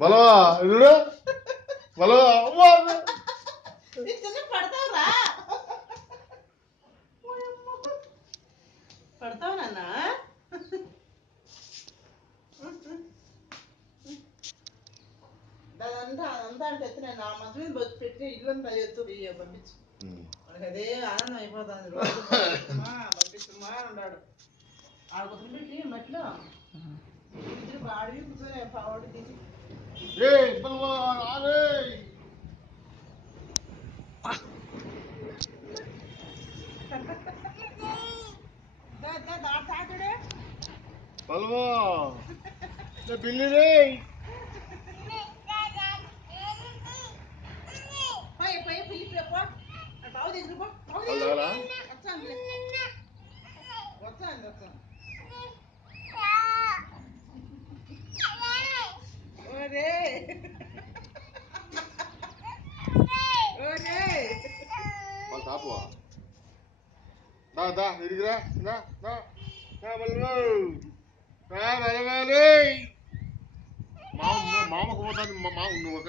బలవా చూడు బలవా పడతావురా పడతావు నాన్న అదంతా అంటే నేను ఆ మంచి మీద బస్సు పెట్టి ఇల్లంతా ఎత్తు పంపించు మనకి అదే ఆనందం అయిపోతుంది రోజు పంపించమా అన్నాడు ఆడుకుని పెట్టి మట్లో ఆడివి కూర్చొని పావుడు తీసి బలవా బిల్లి రే పావు దగ్గర వచ్చాను ఒరే ఒరే తాపువా దా ఇడిగిరా మామకు పోతాను మామ నువ్వు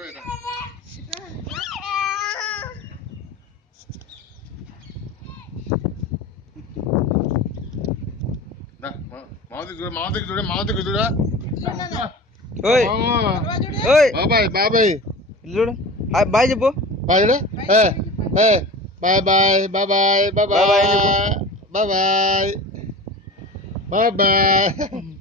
మామకి చూడ బాబాయ్ బాబాయ్ చూడు బాయ్ చెప్పు bye bye bye bye bye bye bye bye bye bye